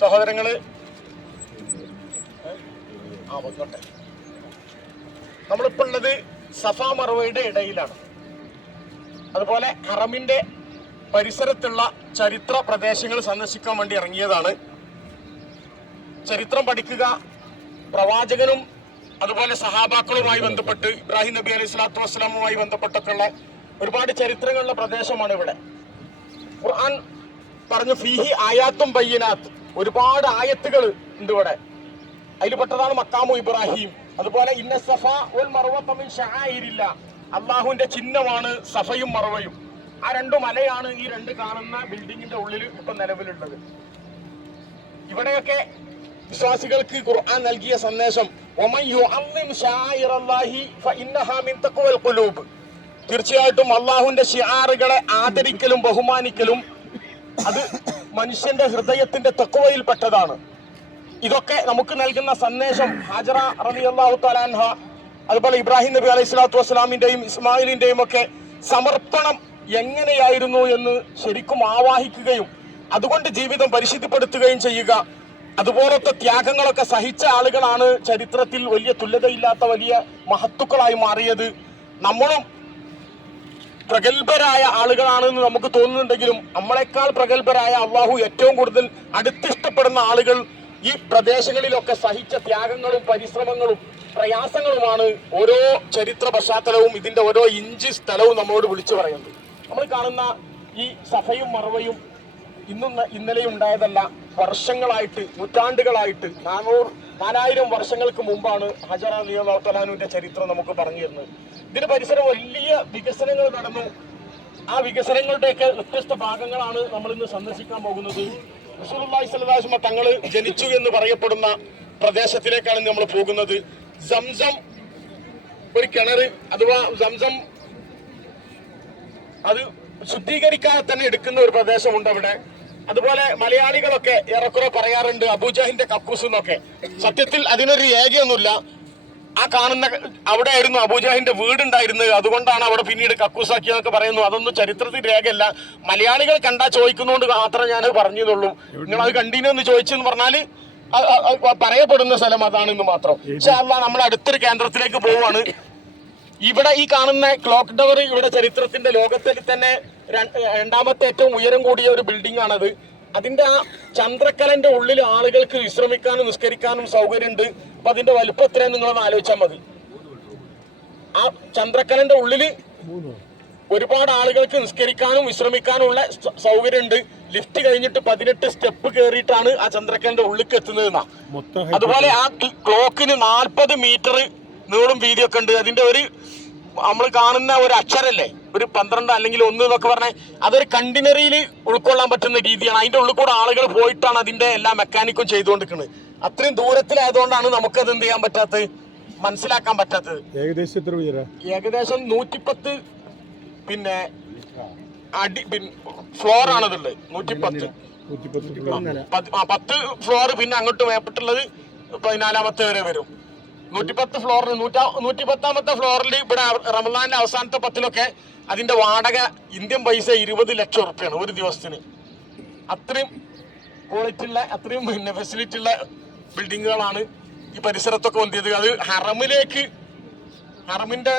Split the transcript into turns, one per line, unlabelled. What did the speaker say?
സഹോദരങ്ങൾ. ആ വന്നോട്ടെ നമ്മളിപ്പോൾ ഉള്ളത് സഫ മറവയുടെ ഇടയിലാണ്. അതുപോലെ ഹറമിന്റെ പരിസരത്തുള്ള ചരിത്ര പ്രദേശങ്ങൾ സന്ദർശിക്കാൻ വേണ്ടി ഇറങ്ങിയതാണ്. ചരിത്രം പഠിക്കുക പ്രവാചകനും അതുപോലെ സഹാബാക്കളുമായി ബന്ധപ്പെട്ട് ഇബ്രാഹിം നബി അലൈഹി സ്വലാത്തു വസ്സലാമുമായി ബന്ധപ്പെട്ടൊക്കെയുള്ള ഒരുപാട് ചരിത്രങ്ങളുള്ള പ്രദേശമാണ് ഇവിടെ. ഖുർആൻ പറഞ്ഞു ഫീഹി ആയാത്തും ബയ്യനാത്ത്. ഒരുപാട് ആയത്തുകൾ ഉണ്ട് ഇവിടെ. അതിൽ പെട്ടതാണ് മക്കാമു ഇബ്രാഹിം. അതുപോലെ ഇന്ന സഫ ഉൽ മറവത്തമിൻ ഷായിരില്ല അള്ളാഹുവിന്റെ ചിഹ്നമാണ് സഫയും മറവയും ആ രണ്ടു മലയാണ് ഈ രണ്ട് കാണുന്ന ബിൽഡിങ്ങിന്റെ ഉള്ളിൽ ഇപ്പൊ നിലവിലുള്ളത്. ഇവിടെയൊക്കെ വിശ്വാസികൾക്ക് ഖുർആൻ നൽകിയ സന്ദേശം. തീർച്ചയായിട്ടും അള്ളാഹുവിന്റെ ഷിയാറുകളെ ആദരിക്കലും ബഹുമാനിക്കലും അത് മനുഷ്യന്റെ ഹൃദയത്തിന്റെ തെക്കുവയിൽപ്പെട്ടതാണ്. ഇതൊക്കെ നമുക്ക് നൽകുന്ന സന്ദേശം ഹാജറ റബി അള്ളാഹു തലാൻഹ അതുപോലെ ഇബ്രാഹിം നബി അലൈഹി സ്വലാത്തു വസ്സലാമിന്റെയും ഇസ്മായിലിന്റെയും ഒക്കെ സമർപ്പണം എങ്ങനെയായിരുന്നു എന്ന് ശരിക്കും ആവാഹിക്കുകയും അതുകൊണ്ട് ജീവിതം പരിശുദ്ധിപ്പെടുത്തുകയും ചെയ്യുക. അതുപോലത്തെ ത്യാഗങ്ങളൊക്കെ സഹിച്ച ആളുകളാണ് ചരിത്രത്തിൽ വലിയ തുല്യതയില്ലാത്ത വലിയ മഹത്തുക്കളായി മാറിയത്. നമ്മളും പ്രഗത്ഭരായ ആളുകളാണെന്ന് നമുക്ക് തോന്നുന്നുണ്ടെങ്കിലും നമ്മളെക്കാൾ പ്രഗത്ഭരായ അള്ളാഹു ഏറ്റവും കൂടുതൽ അടുത്തിഷ്ടപ്പെടുന്ന ആളുകൾ ഈ പ്രദേശങ്ങളിലൊക്കെ സഹിച്ച ത്യാഗങ്ങളും പരിശ്രമങ്ങളും പ്രയാസങ്ങളുമാണ് ഓരോ ചരിത്ര പശ്ചാത്തലവും ഇതിന്റെ ഓരോ ഇഞ്ച് സ്ഥലവും നമ്മളോട് വിളിച്ചു പറയുന്നത്. നമ്മൾ കാണുന്ന ഈ സഫയും മറവയും ഇന്നും ഇന്നലെ ഉണ്ടായതല്ല വർഷങ്ങളായിട്ട് നൂറ്റാണ്ടുകളായിട്ട് നാനൂറ് നാലായിരം വർഷങ്ങൾക്ക് മുമ്പാണ് ഹജറ നോർത്തലാനുവിന്റെ ചരിത്രം നമുക്ക് പറഞ്ഞു തരുന്നത്. ഇതിന് പരിസരം വലിയ വികസനങ്ങൾ നടന്നു. ആ വികസനങ്ങളുടെയൊക്കെ വ്യത്യസ്ത ഭാഗങ്ങളാണ് നമ്മൾ ഇന്ന് സന്ദർശിക്കാൻ പോകുന്നത്. റസൂലുള്ളാഹി സ്വല്ലല്ലാഹു തങ്ങൾ ജനിച്ചു എന്ന് പറയപ്പെടുന്ന പ്രദേശത്തിലേക്കാണ് നമ്മൾ പോകുന്നത്. സംസം ഒരു കിണർ അഥവാ സംസം അത് ശുദ്ധീകരിക്കാതെ തന്നെ എടുക്കുന്ന ഒരു പ്രദേശമുണ്ട് അവിടെ. അതുപോലെ മലയാളികളൊക്കെ ഏറെക്കുറെ പറയാറുണ്ട് അബുജാഹിന്റെ കക്കൂസ് എന്നൊക്കെ. സത്യത്തിൽ അതിനൊരു രേഖയൊന്നുമില്ല. ആ കാണുന്ന അവിടെ ആയിരുന്നു വീട് ഉണ്ടായിരുന്നത് അതുകൊണ്ടാണ് അവിടെ പിന്നീട് കക്കൂസാക്കിയെന്നൊക്കെ പറയുന്നു അതൊന്നും ചരിത്രത്തിൽ രേഖയല്ല. മലയാളികൾ കണ്ടാ ചോദിക്കുന്നതുകൊണ്ട് മാത്രമേ ഞാൻ പറഞ്ഞതുള്ളൂ. നിങ്ങൾ അത് കണ്ടീനോ എന്ന് ചോദിച്ചെന്ന് അ- പറയപ്പെടുന്ന സ്ഥലം അതാണെന്ന് മാത്രം. പക്ഷെ അല്ല നമ്മൾ അടുത്തൊരു കേന്ദ്രത്തിലേക്ക് പോവാണ്. ഇവിടെ ഈ കാണുന്ന ക്ലോക്ക് ടവർ ഇവിടെ ചരിത്രത്തിന്റെ ലോകത്തിൽ തന്നെ രണ്ടാമത്തെ ഏറ്റവും ഉയരം കൂടിയ ഒരു ബിൽഡിംഗ് ആണത് അതിന്റെ ആ ചന്ദ്രക്കലന്റെ ഉള്ളിൽ ആളുകൾക്ക് വിശ്രമിക്കാനും നിസ്കരിക്കാനും സൗകര്യമുണ്ട് അപ്പൊ അതിന്റെ വലുപ്പം എത്രയാണ് നിങ്ങളൊന്ന് ആലോചിച്ചാൽ മതി. ആ ചന്ദ്രക്കലന്റെ ഉള്ളിൽ ഒരുപാട് ആളുകൾക്ക് നിസ്കരിക്കാനും വിശ്രമിക്കാനുമുള്ള സൗകര്യമുണ്ട് ലിഫ്റ്റ് കഴിഞ്ഞിട്ട് പതിനെട്ട് സ്റ്റെപ്പ് കയറിയിട്ടാണ് ആ ചന്ദ്രക്കലന്റെ ഉള്ളിക്ക് എത്തുന്നതെന്നാ. അതുപോലെ ആ ക്ലോക്കിന് നാൽപ്പത് മീറ്റർ നീളും വീതിയൊക്കെ ഉണ്ട് അതിന്റെ ഒരു നമ്മൾ കാണുന്ന ഒരു അക്ഷരല്ലേ? ഒരു പന്ത്രണ്ട് അല്ലെങ്കിൽ ഒന്ന് എന്നൊക്കെ പറഞ്ഞാൽ അതൊരു കണ്ടിനറിയിൽ ഉൾക്കൊള്ളാൻ പറ്റുന്ന രീതിയാണ്. അതിന്റെ ഉള്ളിൽ കൂടെ ആളുകൾ പോയിട്ടാണ് അതിന്റെ എല്ലാ മെക്കാനിക്കും ചെയ്തുകൊണ്ടിരിക്കുന്നത്. അത്രയും ദൂരത്തിലായതുകൊണ്ടാണ് നമുക്ക് അത് എന്ത് ചെയ്യാൻ പറ്റാത്തത്? മനസ്സിലാക്കാൻ പറ്റാത്തത്.
ഏകദേശം എത്ര
ഏകദേശം നൂറ്റിപ്പത്ത് പിന്നെ അടി ഫ്ലോർ ആണതുള്ളത്. നൂറ്റിപ്പത്ത്. പത്ത് ഫ്ലോർ പിന്നെ അങ്ങോട്ട് മേപ്പെട്ടുള്ളത് പതിനാലാമത്തെ വരെ വരും. നൂറ്റിപ്പത്ത് ഫ്ലോറിൽ നൂറ്റാ നൂറ്റിപ്പത്താമത്തെ ഫ്ലോറിൽ ഇവിടെ റമദാന്റെ അവസാനത്തെ പത്തിലൊക്കെ അതിന്റെ വാടക ഇന്ത്യൻ പൈസ ഇരുപത് ലക്ഷം ഉറുപ്പ്യാണ് ഒരു ദിവസത്തിന്. അത്രയും ക്വാളിറ്റി ഉള്ള അത്രയും പിന്നെ ഫെസിലിറ്റി ഉള്ള ബിൽഡിങ്ങുകളാണ് ഈ പരിസരത്തൊക്കെ വന്നിയത് അത് ഹറമിലേക്ക് ഹറമിന്റെ